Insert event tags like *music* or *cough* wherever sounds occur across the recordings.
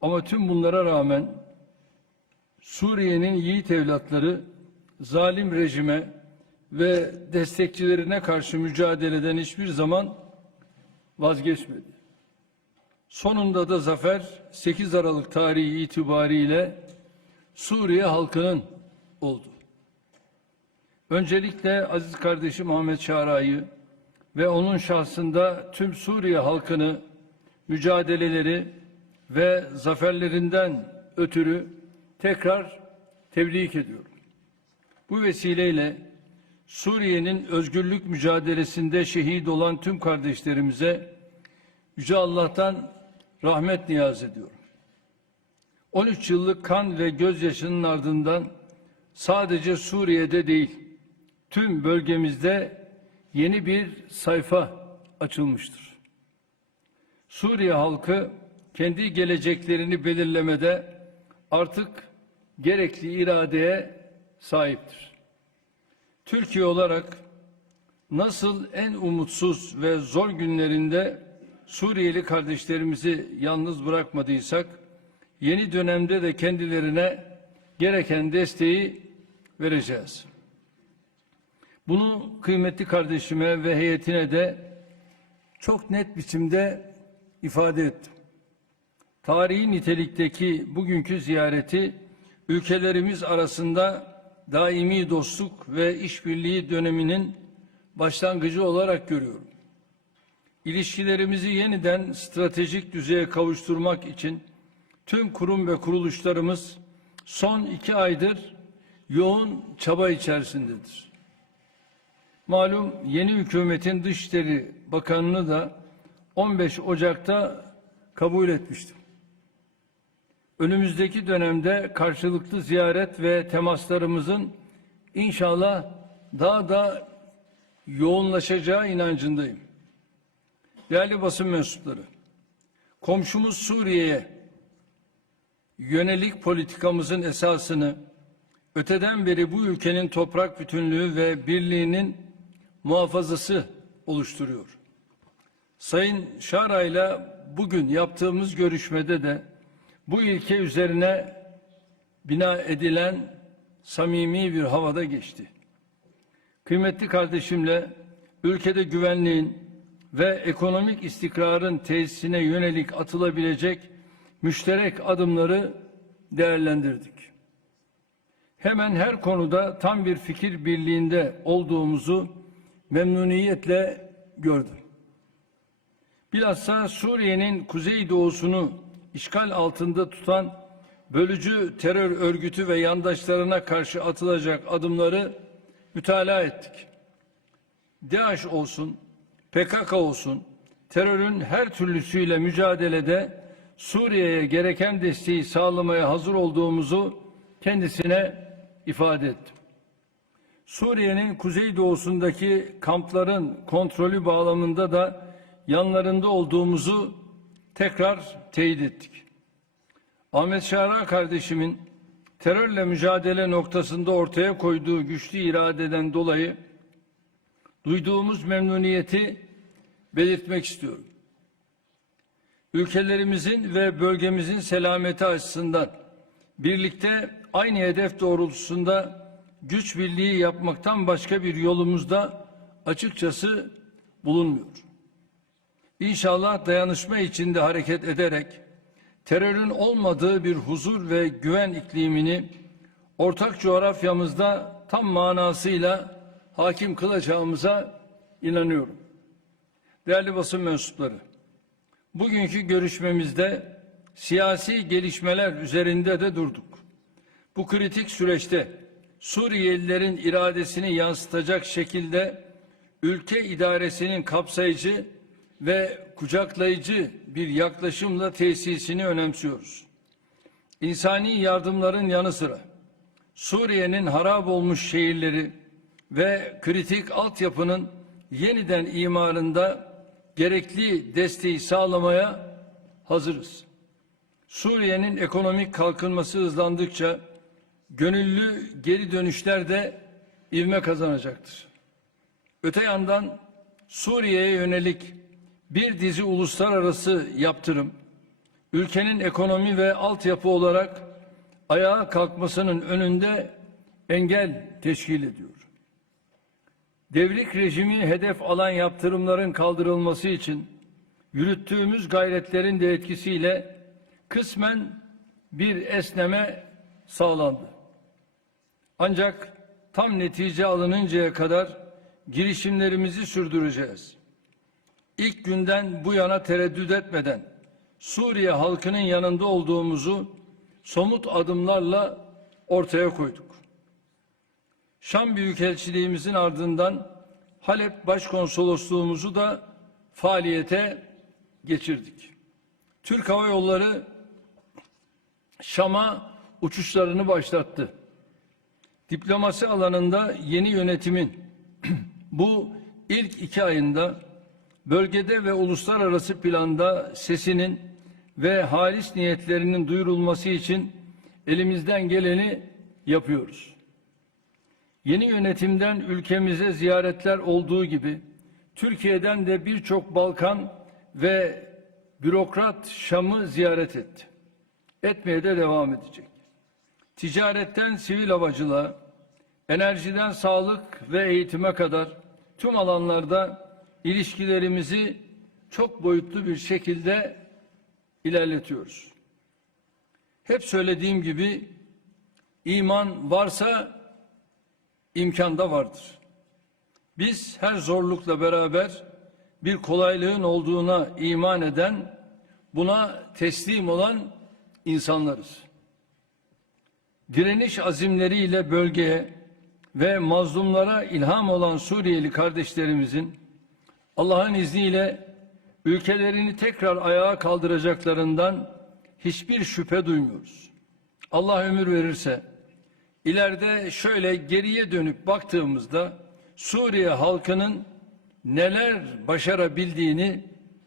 Ama tüm bunlara rağmen Suriye'nin yiğit evlatları zalim rejime ve destekçilerine karşı mücadeleden hiçbir zaman vazgeçmedi. Sonunda da zafer 8 Aralık tarihi itibariyle Suriye halkının oldu. Öncelikle aziz kardeşim Ahmet Şara'yı ve onun şahsında tüm Suriye halkını mücadeleleri ve zaferlerinden ötürü tekrar tebrik ediyorum. Bu vesileyle Suriye'nin özgürlük mücadelesinde şehit olan tüm kardeşlerimize Yüce Allah'tan rahmet niyaz ediyorum. 13 yıllık kan ve gözyaşının ardından sadece Suriye'de değil, tüm bölgemizde yeni bir sayfa açılmıştır. Suriye halkı kendi geleceklerini belirlemede artık gerekli iradeye sahiptir. Türkiye olarak nasıl en umutsuz ve zor günlerinde Suriyeli kardeşlerimizi yalnız bırakmadıysak, yeni dönemde de kendilerine gereken desteği vereceğiz. Bunu kıymetli kardeşime ve heyetine de çok net biçimde ifade ettim. Tarihi nitelikteki bugünkü ziyareti ülkelerimiz arasında daimi dostluk ve işbirliği döneminin başlangıcı olarak görüyorum. İlişkilerimizi yeniden stratejik düzeye kavuşturmak için tüm kurum ve kuruluşlarımız son iki aydır yoğun çaba içerisindedir. Malum yeni hükümetin Dışişleri Bakanı'nı da 15 Ocak'ta kabul etmiştim. Önümüzdeki dönemde karşılıklı ziyaret ve temaslarımızın inşallah daha da yoğunlaşacağı inancındayım. Değerli basın mensupları, komşumuz Suriye'ye yönelik politikamızın esasını öteden beri bu ülkenin toprak bütünlüğü ve birliğinin muhafazası oluşturuyor. Sayın Şara ile bugün yaptığımız görüşmede de bu ilke üzerine bina edilen samimi bir havada geçti. Kıymetli kardeşimle ülkede güvenliğin ve ekonomik istikrarın tesisine yönelik atılabilecek müşterek adımları değerlendirdik. Hemen her konuda tam bir fikir birliğinde olduğumuzu memnuniyetle gördüm. Bilhassa Suriye'nin kuzeydoğusunu işgal altında tutan bölücü terör örgütü ve yandaşlarına karşı atılacak adımları mütalaa ettik. DAEŞ olsun, PKK olsun, terörün her türlüsüyle mücadelede Suriye'ye gereken desteği sağlamaya hazır olduğumuzu kendisine ifade ettim. Suriye'nin kuzeydoğusundaki kampların kontrolü bağlamında da yanlarında olduğumuzu tekrar teyit ettik. Ahmet Şara kardeşimin terörle mücadele noktasında ortaya koyduğu güçlü iradeden dolayı duyduğumuz memnuniyeti belirtmek istiyorum. Ülkelerimizin ve bölgemizin selameti açısından birlikte aynı hedef doğrultusunda güç birliği yapmaktan başka bir yolumuzda açıkçası bulunmuyor. İnşallah dayanışma içinde hareket ederek terörün olmadığı bir huzur ve güven iklimini ortak coğrafyamızda tam manasıyla hakim kılacağımıza inanıyorum. Değerli basın mensupları, bugünkü görüşmemizde siyasi gelişmeler üzerinde de durduk. Bu kritik süreçte Suriyelilerin iradesini yansıtacak şekilde ülke idaresinin kapsayıcı ve kucaklayıcı bir yaklaşımla tesisini önemsiyoruz. İnsani yardımların yanı sıra Suriye'nin harap olmuş şehirleri ve kritik altyapının yeniden imarında gerekli desteği sağlamaya hazırız. Suriye'nin ekonomik kalkınması hızlandıkça gönüllü geri dönüşler de ivme kazanacaktır. Öte yandan Suriye'ye yönelik bir dizi uluslararası yaptırım, ülkenin ekonomi ve altyapı olarak ayağa kalkmasının önünde engel teşkil ediyor. Devrik rejimi hedef alan yaptırımların kaldırılması için yürüttüğümüz gayretlerin de etkisiyle kısmen bir esneme sağlandı. Ancak tam netice alınıncaya kadar girişimlerimizi sürdüreceğiz. İlk günden bu yana tereddüt etmeden Suriye halkının yanında olduğumuzu somut adımlarla ortaya koyduk. Şam Büyükelçiliğimizin ardından Halep Başkonsolosluğumuzu da faaliyete geçirdik. Türk Hava Yolları Şam'a uçuşlarını başlattı. Diplomasi alanında yeni yönetimin *clears throat* bu ilk iki ayında bölgede ve uluslararası planda sesinin ve halis niyetlerinin duyurulması için elimizden geleni yapıyoruz. Yeni yönetimden ülkemize ziyaretler olduğu gibi Türkiye'den de birçok Balkan ve bürokrat Şam'ı ziyaret etti. Etmeye de devam edecek. Ticaretten sivil havacılığa, enerjiden sağlık ve eğitime kadar tüm alanlarda ilişkilerimizi çok boyutlu bir şekilde ilerletiyoruz. Hep söylediğim gibi iman varsa imkan da vardır. Biz her zorlukla beraber bir kolaylığın olduğuna iman eden, buna teslim olan insanlarız. Direniş azimleriyle bölgeye ve mazlumlara ilham olan Suriyeli kardeşlerimizin Allah'ın izniyle ülkelerini tekrar ayağa kaldıracaklarından hiçbir şüphe duymuyoruz. Allah ömür verirse ileride şöyle geriye dönüp baktığımızda Suriye halkının neler başarabildiğini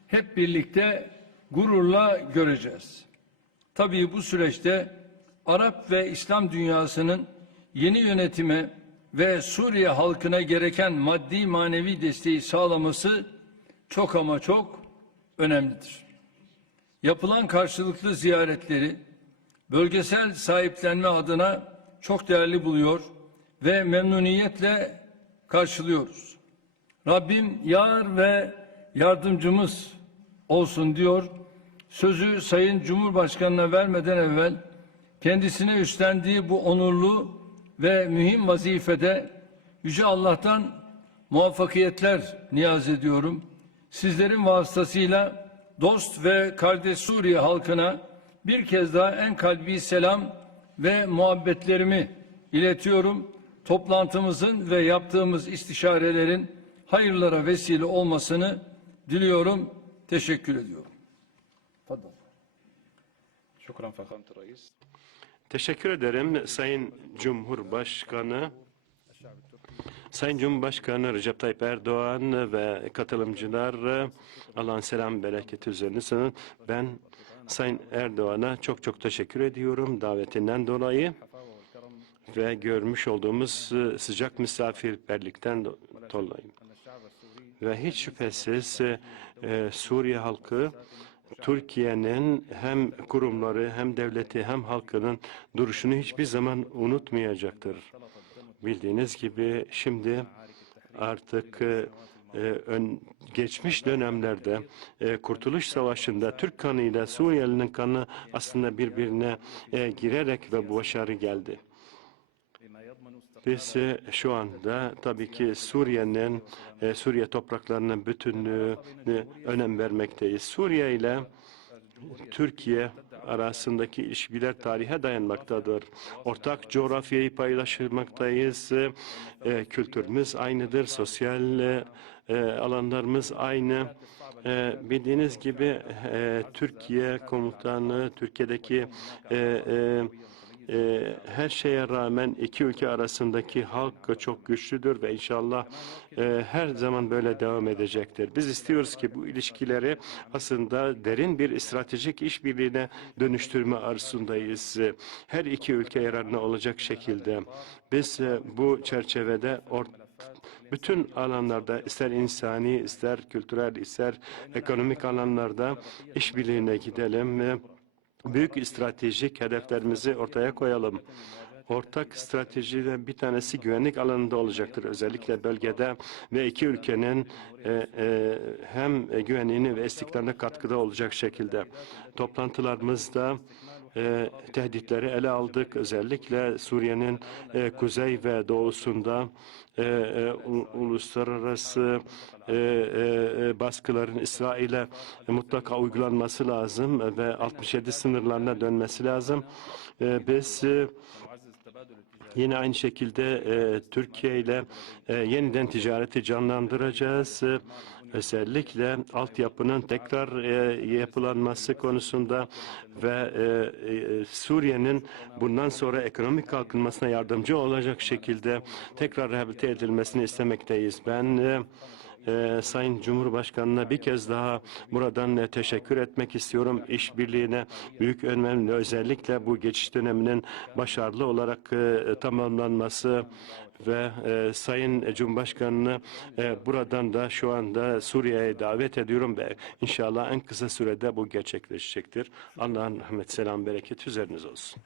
hep birlikte gururla göreceğiz. Tabii bu süreçte Arap ve İslam dünyasının yeni yönetime ve Suriye halkına gereken maddi manevi desteği sağlaması çok ama çok önemlidir. Yapılan karşılıklı ziyaretleri bölgesel sahiplenme adına çok değerli buluyor ve memnuniyetle karşılıyoruz. Rabbim yar ve yardımcımız olsun diyor. Sözü Sayın Cumhurbaşkanı'na vermeden evvel kendisine üstlendiği bu onurlu ve mühim vazifede Yüce Allah'tan muvaffakiyetler niyaz ediyorum. Sizlerin vasıtasıyla dost ve kardeş Suriye halkına bir kez daha en kalbi selam ve muhabbetlerimi iletiyorum. Toplantımızın ve yaptığımız istişarelerin hayırlara vesile olmasını diliyorum. Teşekkür ediyorum. Fadal. Şükran Fakan Reis. Teşekkür ederim Sayın Cumhurbaşkanı. Sayın Cumhurbaşkanı Recep Tayyip Erdoğan ve katılımcılar Allah'ın selam bereketi üzerinize. Ben Sayın Erdoğan'a çok çok teşekkür ediyorum davetinden dolayı ve görmüş olduğumuz sıcak misafirperlikten do- dolayı. Ve hiç şüphesiz e, Suriye halkı Türkiye'nin hem kurumları hem devleti hem halkının duruşunu hiçbir zaman unutmayacaktır. Bildiğiniz gibi şimdi artık e, ön, geçmiş dönemlerde e, Kurtuluş Savaşı'nda Türk kanıyla Suriyelinin kanı aslında birbirine e, girerek ve başarı geldi. Biz e, şu anda tabii ki Suriye'nin, e, Suriye topraklarının bütünlüğüne önem vermekteyiz. Suriye ile Türkiye arasındaki ilişkiler tarihe dayanmaktadır. Ortak coğrafyayı paylaşmaktayız. E, kültürümüz aynıdır. Sosyal alanlarımız aynı. Bildiğiniz gibi Türkiye komutanı, Türkiye'deki e, her şeye rağmen iki ülke arasındaki halk çok güçlüdür ve inşallah e, her zaman böyle devam edecektir. Biz istiyoruz ki bu ilişkileri aslında derin bir stratejik işbirliğine dönüştürme arzusundayız. Her iki ülke yararına olacak şekilde. Biz e, bu çerçevede ort bütün alanlarda ister insani, ister kültürel, ister ekonomik alanlarda işbirliğine gidelim ve büyük stratejik hedeflerimizi ortaya koyalım. Ortak stratejiden bir tanesi güvenlik alanında olacaktır. Özellikle bölgede ve iki ülkenin e, e, hem güvenliğine ve istikrarına katkıda olacak şekilde. Toplantılarımızda e, tehditleri ele aldık. Özellikle Suriye'nin e, kuzey ve doğusunda e, e, uluslararası e, e, e, baskıların İsrail'e mutlaka uygulanması lazım ve 67 sınırlarına dönmesi lazım. E, biz e, Yine aynı şekilde e, Türkiye ile e, yeniden ticareti canlandıracağız. E, özellikle altyapının tekrar e, yapılanması konusunda ve e, e, Suriye'nin bundan sonra ekonomik kalkınmasına yardımcı olacak şekilde tekrar rehabilite edilmesini istemekteyiz. Ben e, e, Sayın Cumhurbaşkanı'na bir kez daha buradan e, teşekkür etmek istiyorum. İşbirliğine büyük önemli özellikle bu geçiş döneminin başarılı olarak e, tamamlanması ve e, Sayın Cumhurbaşkanı'nı e, buradan da şu anda Suriye'ye davet ediyorum ve inşallah en kısa sürede bu gerçekleşecektir. Allah'ın rahmet, selam, bereket üzeriniz olsun.